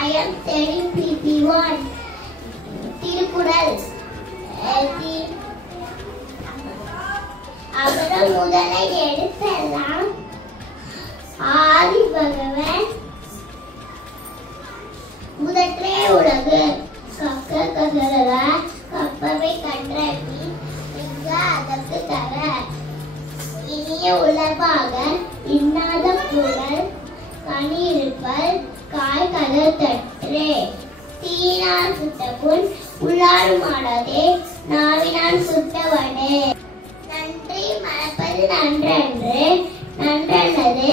I am studying PP1. Thirukkural. அகர முதல எழுத்தெல்லாம் ஆதி பகவன் முதற்றே உலகு. கக்க கசரல கப்பவை கற்றபி மிக அதற்கு தர. இனிய உலர்வாக இன்னாத குரல் கனி இருப்பல் காய் கதர் தற்றே. தீயினால் சுட்ட புண் உள்ளாரும் ஆடாதே நாவினால் சுட்ட வடே. நன்றி மறப்பது நன்றன்று நன்றல்லது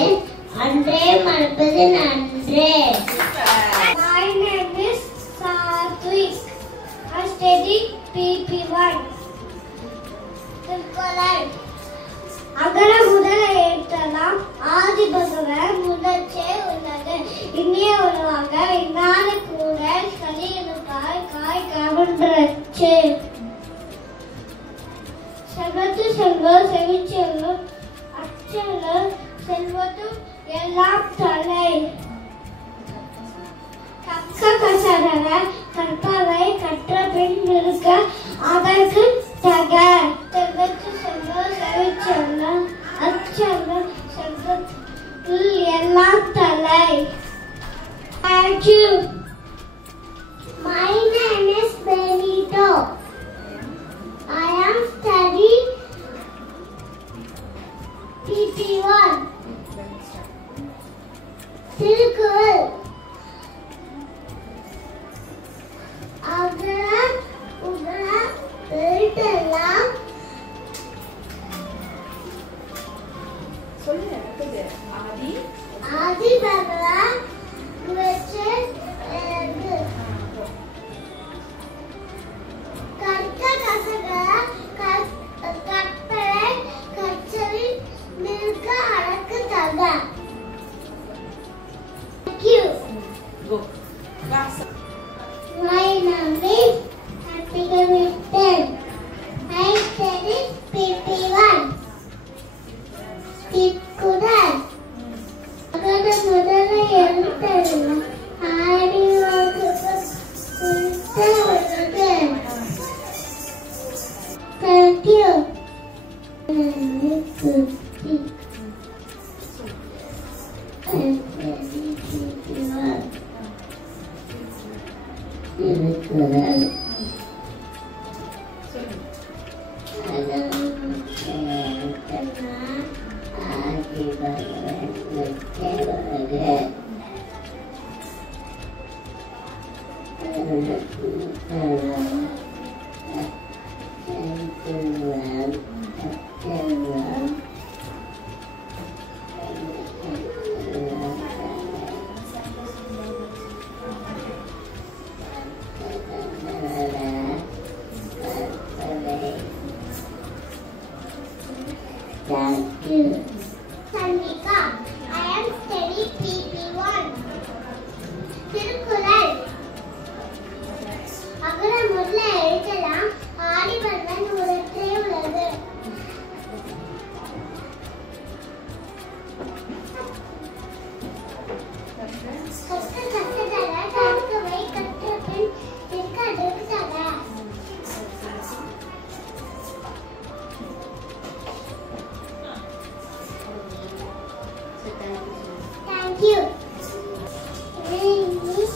அன்றே மறப்பது நன்றே. My name is Sathwik. I study PP1. Thirukkural. அகர முதல எழுத்தெல்லாம் ஆதி பகவன் முதற்றே உலகு. இனிய உருவாக இன்னாத கூறல் கனி இருப்பால் காய் கவர்ந்தற்று. செல்வத்து செல்வம் செவிச்செல்வம் அச்செல்வம் செல்வத்து எல்லாம் தலை. கக்க கசரல கற்பவை கற்ற பின் இருக்க அதற்கு தக. செல்வத்து செல்வம் செவிச்செல்வம் அச்செல்வம் செல்வத்தில் எல்லாம் தலை. Thank you. My name is Benito. I am studying PP1. Thirukkural. அகர முதல எழுத்தெல்லாம் ஆதி பகவன் முதற்றே உலகு. கற்க கசக கற்பனை கற்றலில் மிக அடக்கு தக. Thank you. Go. My name is Kartika Mittal. I study PP1. Thirukkural. அகர முதல எழுத்தெல்லாம் ஆதி பகவன் முதற்றே உலகு. Thank you. திருக்குறள். ஆதி பகவன் முதற்றே உலகு. Thank you. Sandika, I am studying PP1. Thirukkural. அகர முதல எழுத்தெல்லாம் ஆதி பகவன் முதற்றே உலகு. கற்க கசடர கற்பவை கற்ற பின் இருக்க அதற்கு தக. Thank you. Thank you.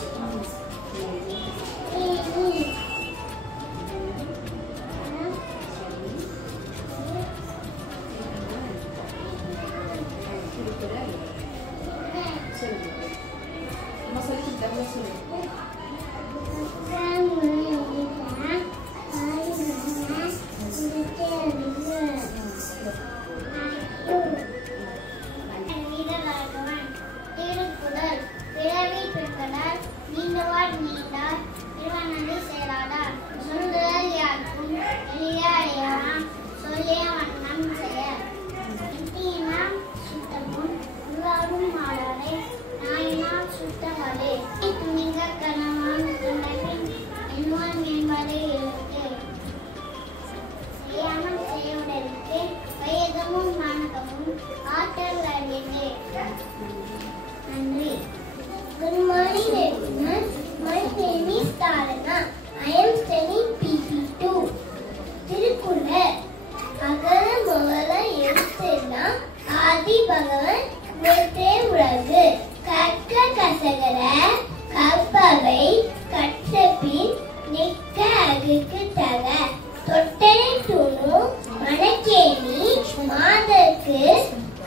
ஆதி பகவன் முதற்றே உலகு. கற்க கசகர கற்பவை கற்றபின் நிற்க அகுக்கு தக. தொட்டனை துணு மணக்கேணி மாதற்கு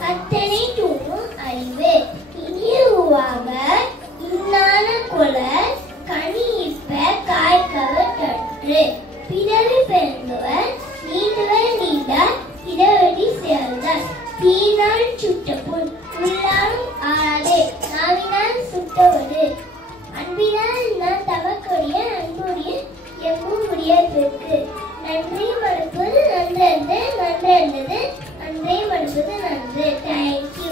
கத்தனை துணு அறிவு. இனியுவாக இன்னான கொல கனியிப்ப காய்கவ தற்று. பிறவி பெருந்தவர் நீண்டுவர் நீண்டார் இடவெடி சேர்ந்தார். தீனால் சுட்ட புல் உள்ளாலும் ஆறாதே நாவினால் சுட்டவது. அன்பினால் நான் தவக்கொடிய அன்புடைய எம்பும் முடியதற்கு. நன்றி மறுப்பது நன்றன்று நன்றது நன்றி மறுப்பது நன்று. தேங்க்யூ.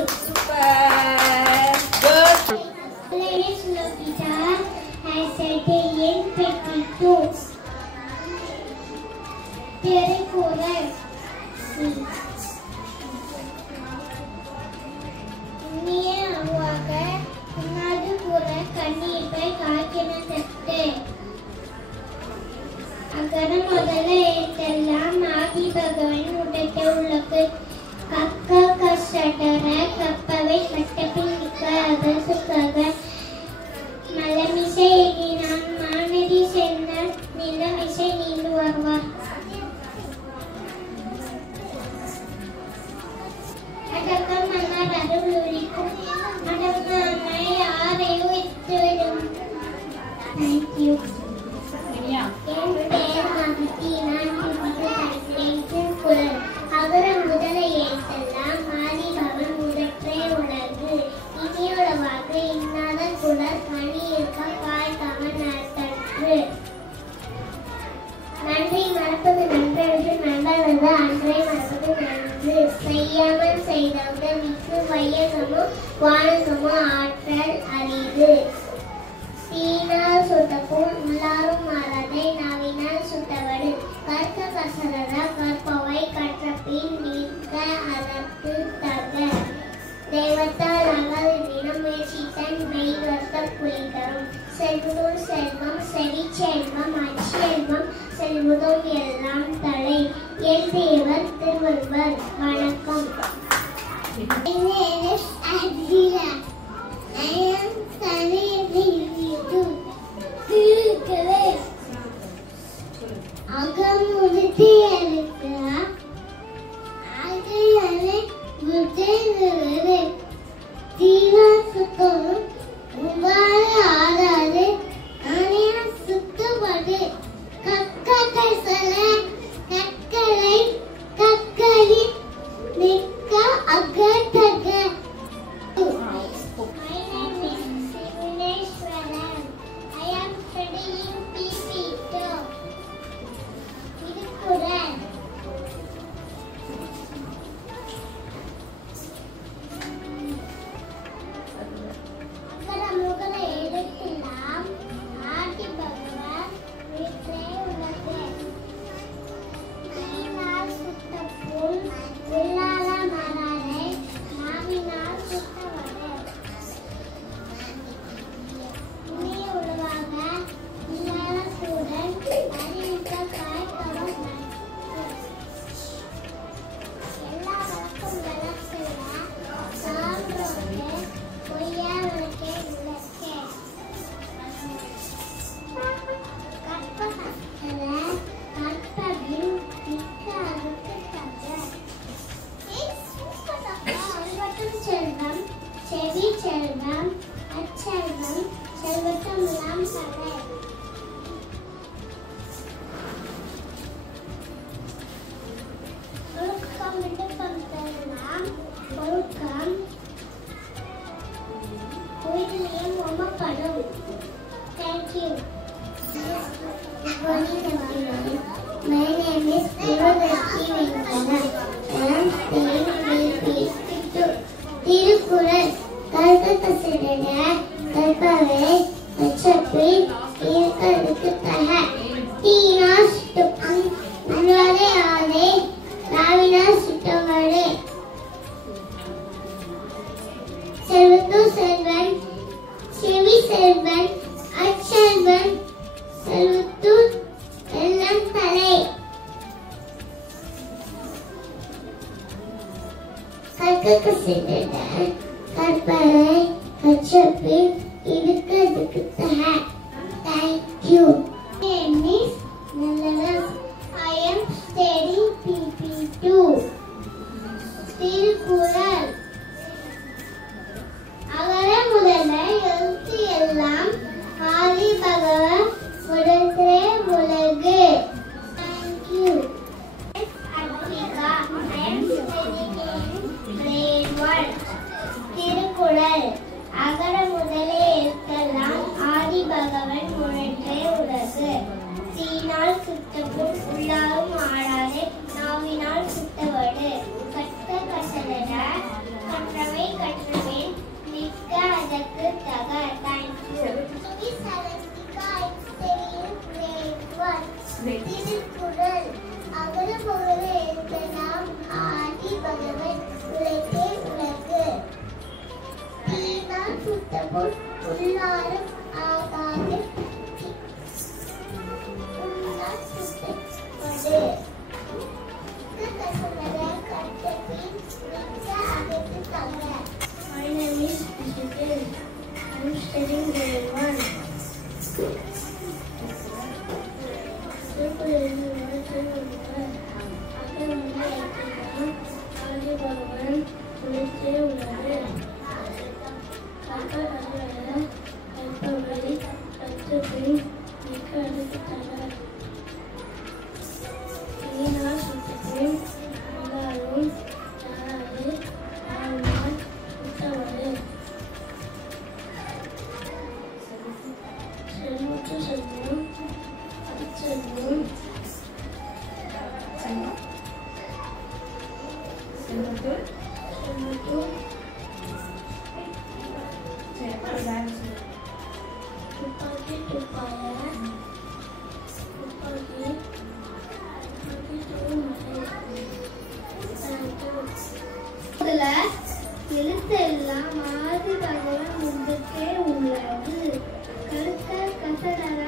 அகரம் முதல எழுத்தெல்லாம் ஆதி பகவன் உடற்ற உலகு. கக்க கசடர கப்பவை கட்டபின் நிற்க அகசுக்காக. மலமிசை எண்ணினான் மானடி சென்றான் நிலமிசை நீண்டு வருவார். அடக்கம் மன்னர் அருள் உரிக்கும் அடக்கமை யாரையும் விட்டுவிடும். தேங்க்யூ. என் பெயர் மகிழ்ச்சி. நான் திருக்குறள். அகரம் முதல எழுத்தெல்லாம் ஆதி பகவன் முதற்றே உலகு. இனியுளவாக இன்னாத குலர் கனி இருக்க காய்கவ நற்றற்று. நன்றி மறப்பது நன்றன்று நல்லது அன்றை மறப்பது நன்று. செய்யாமல் செய்தவங்க மிக்கு வையகமோ வானகமோ ஆற்றல் அரிது. தீனால் சுட்டப்பும் உள்ளாரும் மாறாதை நாவினால் சுட்டவடு. கற்க கசரர கற்பவை கற்றபின் நிற்க அதற்கு தக. தெய்வத்தால் அகல் தினம் முயற்சித்தன் மெய்வர்த்த புலிதரும். செல்வதும் செல்வம் செவிச்செல்வம் அச்செல்வம் செல்வதும் எல்லாம் தலை. என் தேவர் திருவள்ளுவர். வணக்கம். அகம் உறுதி இருக்கிறார் தீனா சுத்தமும் உங்கால ஆறாது அணையா சுத்தப்படு. கக்க கசல கற்களை கற்களின் நிற்க அகத்தக. செல்வம் அச்செல்வம் செல்வத்தம் எல்லாம் தலை. ஒழுக்கம் விடுக்கம் தரலாம் ஒழுக்கம் உயிரிலையும் ஒமப்படும். Thank you. My name is Devadashi Venkata. I am staying with Thirukkural. கற்க கசடர கற்பவை கற்றபின் நிற்க அகுக்கு தக. தீனால் சுட்டப்பும் உள்ளாரை ஆதை நாவினால் சுட்டவடு. செல்வத்து செல்வன் செவி செல்வன் அச்செல்வன் செல்வத்து எல்லாம் தலை. கற்க சென்றன கற்பனை கற்றபின் இருக்கிறதுக்கு தேங்க்யூ. மிஸ் நல்லனஸ் I am study PP2. Thirukkural அகர முதல எழுத்து எல்லாம் ஆதி பகவன் முதற்றே உலகு. Thank you. Advika, I am studying grade 1. Thirukkural அகர முதல எழுத்தெல்லாம் ஆதி பகவன் முதற்றே உலகு. தீனால் சுட்டப்புண் உள்ளாரும் ஆடாதே நாவினால் சுட்டவடு. கற்க கசடர கற்றவை கற்றவேன் மிக்க அதற்கு தக. தேங்க்யூ. திருக்குறள் அகர முதல எழுத்தெல்லாம் ஆதி பகவன் உலகே உலகு. தீனால் சுட்டப்புண் உள்ளாரும் ஆடாதே My name is Isabel. I am studying grade 1. எழுத்தெல்லாம் ஆதி பகவன் முதற்றே உலகு. கற்க கசடர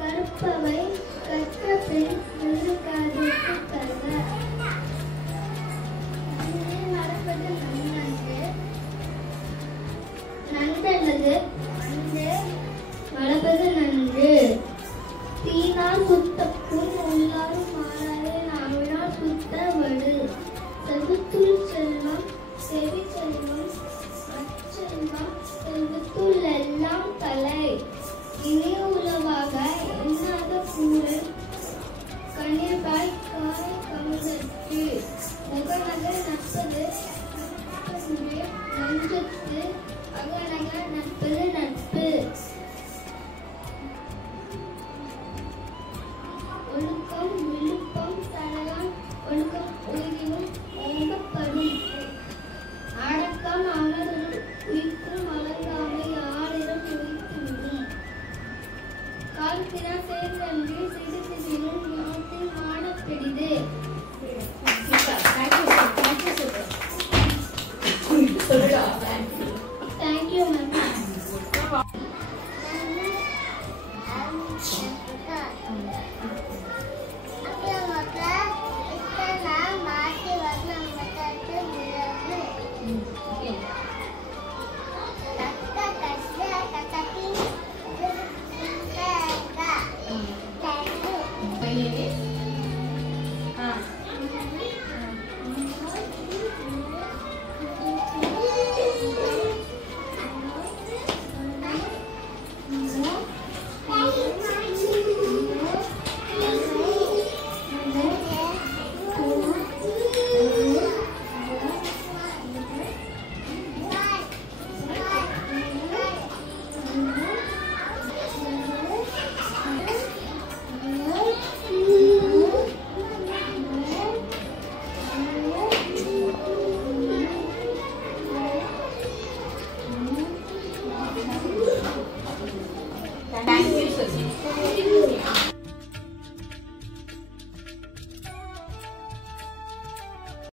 கற்பவை கற்றபின் இருக்கிறதுக்கு தக. நடப்பது நன்றல்லது நன்று வளர்ப்பது நன்று. தீனால் சுத்த புண் உள்ளாரும் மாறாதே நாவினால் சுத்த வடு. செல்வத்துள் செல்வம் செவி செல்வம் அச்செல்வம் செல்வத்துள் எல்லாம் கலை. இனிய உளவாக எண்ணாத கூறல் கனிர்பாய் காய் கமுதற்கு. முகநகர் நற்பது நஞ்சத்து